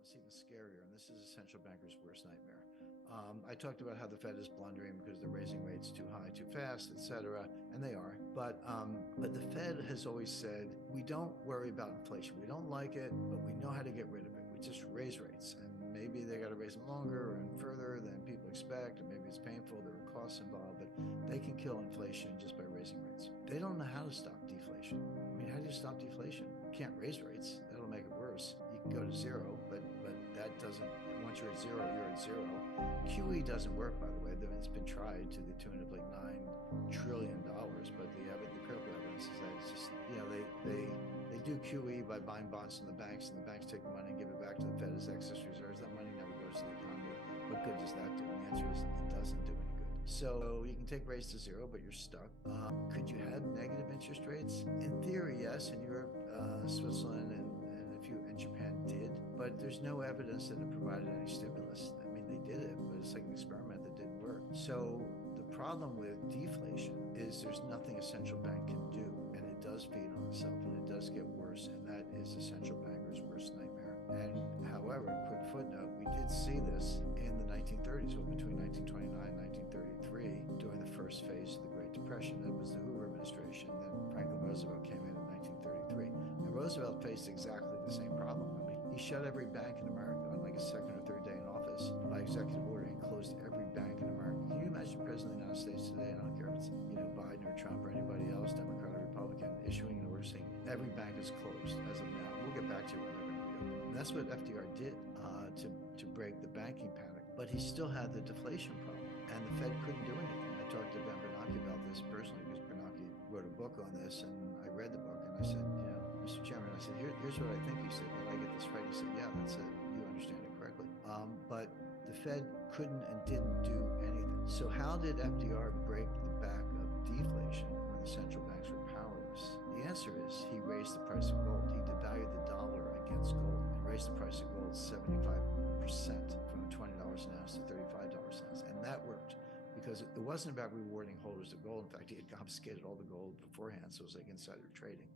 It's even scarier, and this is a central banker's worst nightmare. I talked about how the Fed is blundering because they're raising rates too high, too fast, etc., and they are. But the Fed has always said, we don't worry about inflation. We don't like it, but we know how to get rid of it. We just raise rates, and maybe they got to raise them longer and further than people expect, and maybe it's painful. There are costs involved, but they can kill inflation just by raising rates. They don't know how to stop deflation. I mean, how do you stop deflation? You can't raise rates. That'll make it worse. You can go to zero, but that doesn't, once you're at zero, you're at zero. QE doesn't work, by the way. It's been tried to the tune of like $9 trillion, but the empirical evidence is that it's just, they do QE by buying bonds from the banks, and the banks take the money and give it back to the Fed as excess reserves. That money never goes to the economy. What good does that do? And the answer is it doesn't do any good. So you can take rates to zero, but you're stuck. Could you have negative interest rates? In theory, yes. In Europe, Switzerland, and Japan did, but there's no evidence that it provided any stimulus. I mean, they did it, but it's like an experiment that didn't work. So the problem with deflation is there's nothing a central bank can do, and it does feed on itself, and it does get worse, and that is a central banker's worst nightmare. And however, quick footnote, we did see this in the 1930s, well, between 1929 and 1933, during the first phase of the Great Depression. That was the Hoover administration. Then Franklin Roosevelt came in 1933. And Roosevelt faced exactly the same problem. I mean, he shut every bank in America on like a second or third day in office by executive order, and closed every bank in America. Can you imagine the President of the United States today, I don't care if it's Biden or Trump or anybody else, Democrat or Republican, issuing an order saying every bank is closed as of now. We'll get back to it when they're going to reopen. And that's what FDR did to break the banking panic. But he still had the deflation problem, and the Fed couldn't do anything. I talked to Ben Bernanke about this personally because Bernanke wrote a book on this, and I read the book, and I said, Mr. Chairman, I said, here's what I think you said. Did I get this right? He said, yeah, that's it. You understand it correctly. But the Fed couldn't and didn't do anything. So how did FDR break the back of deflation when the central banks were powerless? The answer is he raised the price of gold. He devalued the dollar against gold and raised the price of gold 75% from $20 an ounce to $35 an ounce. And that worked, because it wasn't about rewarding holders of gold. In fact, he had confiscated all the gold beforehand, so it was like insider trading.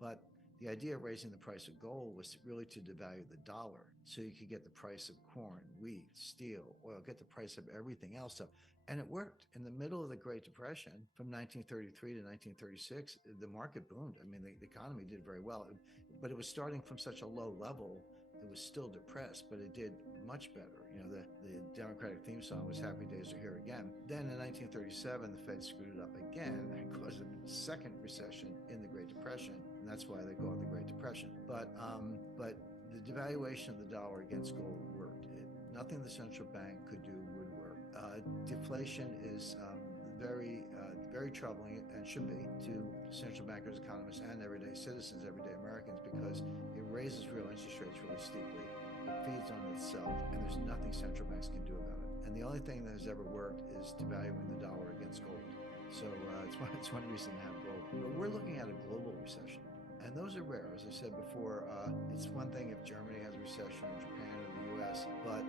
But the idea of raising the price of gold was really to devalue the dollar, so you could get the price of corn, wheat, steel, oil, get the price of everything else up. And it worked. In the middle of the Great Depression, from 1933 to 1936, the market boomed. I mean, the economy did very well, but it was starting from such a low level. It was still depressed, but it did much better. The Democratic theme song was "Happy Days Are Here Again." Then in 1937, the Fed screwed it up again and caused a second recession in the Great Depression, and that's why they call it the Great Depression. But the devaluation of the dollar against gold worked. Nothing the central bank could do would work. Deflation is very troubling, and should be, to central bankers, economists, and everyday citizens, everyday Americans, because it raises real interest rates really steeply. It feeds on itself, and there's nothing central banks can do about it. And the only thing that has ever worked is devaluing the dollar against gold. So it's one reason to have gold. But we're looking at a global recession, and those are rare. As I said before, it's one thing if Germany has a recession, or Japan, or the U.S., but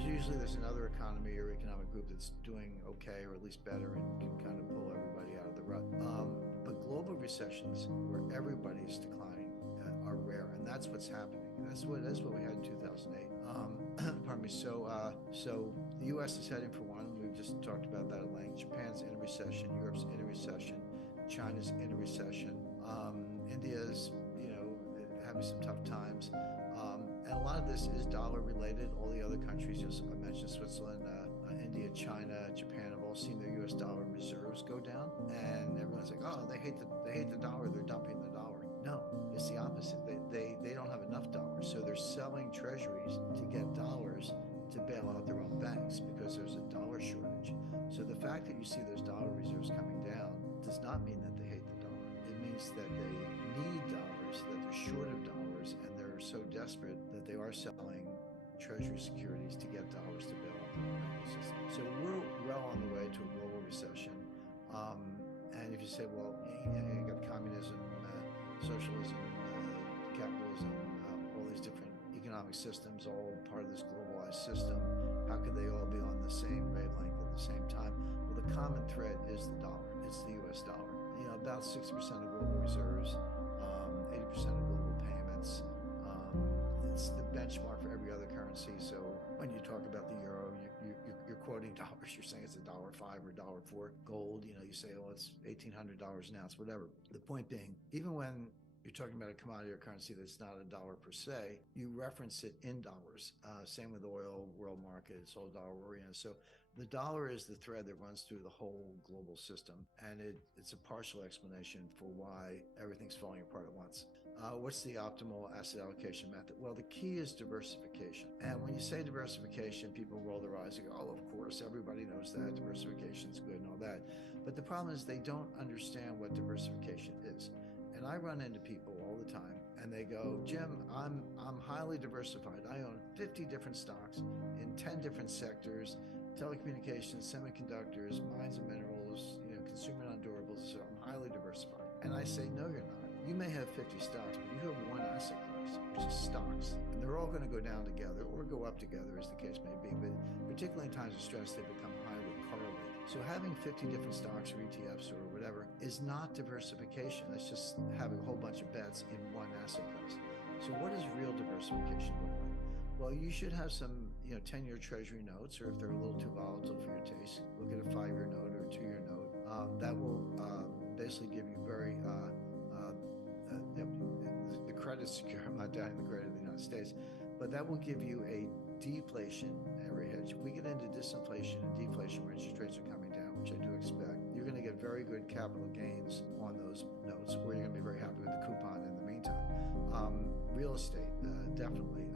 usually there's another economy or economic group that's doing okay, or at least better, and can kind of pull everybody out of the rut. But global recessions where everybody is declining are rare, and that's what's happening. And that's what we had in 2008. Pardon me. So the U.S. is heading for one. We've just talked about that at length. Japan's in a recession. Europe's in a recession. China's in a recession. India's having some tough times. And a lot of this is dollar related. All the other countries, I mentioned Switzerland, India, China, Japan, have all seen their U.S. dollar reserves go down, and everyone's like, oh, they hate the dollar. They're dumping the dollar. No, it's the opposite. They don't have enough dollars, so they're selling treasuries to get dollars to bail out their own banks, because there's a dollar shortage. So the fact that you see those dollar reserves coming down does not mean that they hate the dollar. It means that they need dollars, that they're short of dollars, and they're so desperate that they are selling treasury securities to get dollars to bail out their own banking system. So we're well on the way to a global recession. And if you say, well, you got communism, socialism, capitalism, all these different economic systems, all part of this globalized system, how could they all be on the same wavelength at the same time? Well, the common thread is the dollar. It's the U.S. dollar. About 60% of global reserves, 80% of global payments. It's the bank benchmark for every other currency. So when you talk about the euro, you're quoting dollars. You're saying it's $1.05 or $1.04. Gold, you say, oh, it's $1,800 an ounce, whatever. The point being, even when you're talking about a commodity or currency that's not a dollar per se, you reference it in dollars. Same with oil, world market, it's all dollar oriented. So the dollar is the thread that runs through the whole global system, and it's a partial explanation for why everything's falling apart at once. What's the optimal asset allocation method? Well, the key is diversification. And when you say diversification, people roll their eyes and go, oh, of course, everybody knows that diversification is good and all that. But the problem is they don't understand what diversification is. And I run into people all the time and they go, Jim, I'm highly diversified. I own 50 different stocks in 10 different sectors, telecommunications, semiconductors, mines and minerals, consumer non-durables. So I'm highly diversified. And I say, no, you're not. You may have 50 stocks, but you have one asset class, which is stocks. And they're all going to go down together or go up together, as the case may be. But particularly in times of stress, they become highly correlated. So having 50 different stocks or ETFs or whatever is not diversification. That's just having a whole bunch of bets in one asset class. So what does real diversification look like? Well, you should have some 10-year treasury notes, or if they're a little too volatile for your taste, look at a 5-year note or a 2-year note. That will basically give you very the credit secure. I'm not doubting the credit of the United States, but that will give you a deflationary hedge. If we get into disinflation and deflation where interest rates are coming down, which I do expect, you're going to get very good capital gains on those notes, or you're going to be very happy with the coupon in the meantime. Real estate, definitely.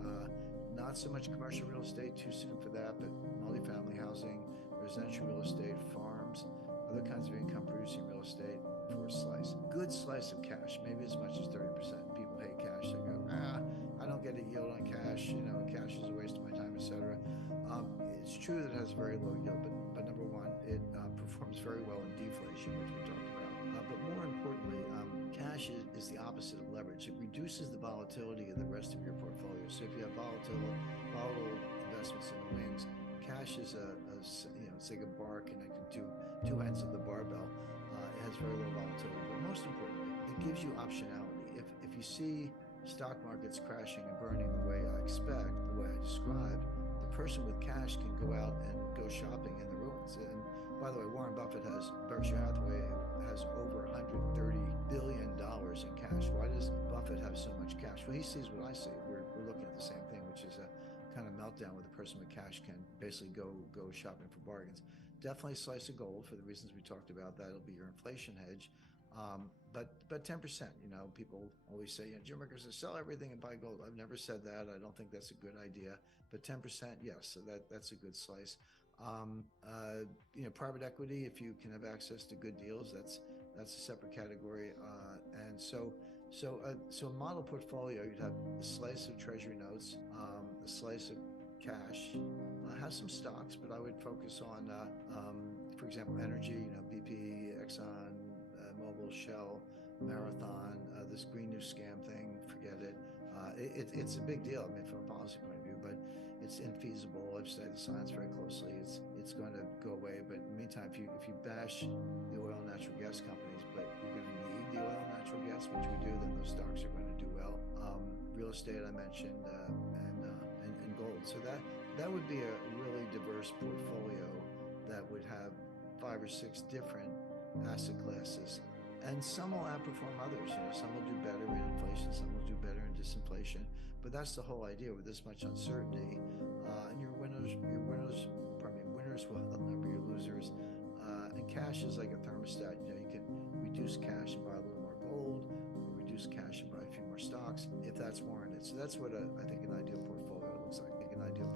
Not so much commercial real estate, too soon for that, but multifamily housing, residential real estate, farms, other kinds of income producing real estate for a slice. Good slice of cash, maybe as much as 30%. People hate cash. They go, I don't get a yield on cash. Cash is a waste of my time, etc. It's true that it has very low yield, but number one, it performs very well in deflation, which we talked about. But more importantly, cash is the opposite of leverage. It reduces the volatility of the rest of your portfolio. So if you have volatile investments in the wings, cash is it's like a bar connecting two ends of the barbell. It has very low volatility, but most importantly, it gives you optionality. If you see stock markets crashing and burning the way I expect, the way I described, the person with cash can go out and go shopping in the ruins. And by the way, Warren Buffett Berkshire Hathaway has over $130 billion in cash. Why does Buffett have so much cash? Well, he sees what I see. We're looking at the same thing, which is a kind of meltdown where the person with cash can basically go shopping for bargains. Definitely a slice of gold for the reasons we talked about. That'll be your inflation hedge. But 10%, people always say, Jim Rickards says sell everything and buy gold. I've never said that. I don't think that's a good idea. But 10%, yes, so that's a good slice. Private equity, if you can have access to good deals, that's a separate category. And so a model portfolio, you'd have a slice of treasury notes, a slice of cash, have some stocks, but I would focus on, for example, energy, BP, Exxon, Mobil, Shell, Marathon, this Green New Scam thing, forget it. It's a big deal, from a policy point of view, but it's infeasible. I've studied the science very closely. It's going to go away, but in the meantime, if you bash the oil and natural gas companies, but you're going to need the oil and natural gas, which we do, then those stocks are going to do well. Real estate, I mentioned, and gold. So that would be a really diverse portfolio that would have 5 or 6 different asset classes, and some will outperform others. Some will do better in inflation, some will do better in disinflation. But that's the whole idea with this much uncertainty. And your winners will outnumber your losers. And cash is like a thermostat. You can reduce cash and buy a little more gold, or reduce cash and buy a few more stocks if that's warranted. So that's what I think an ideal portfolio looks like. I think an ideal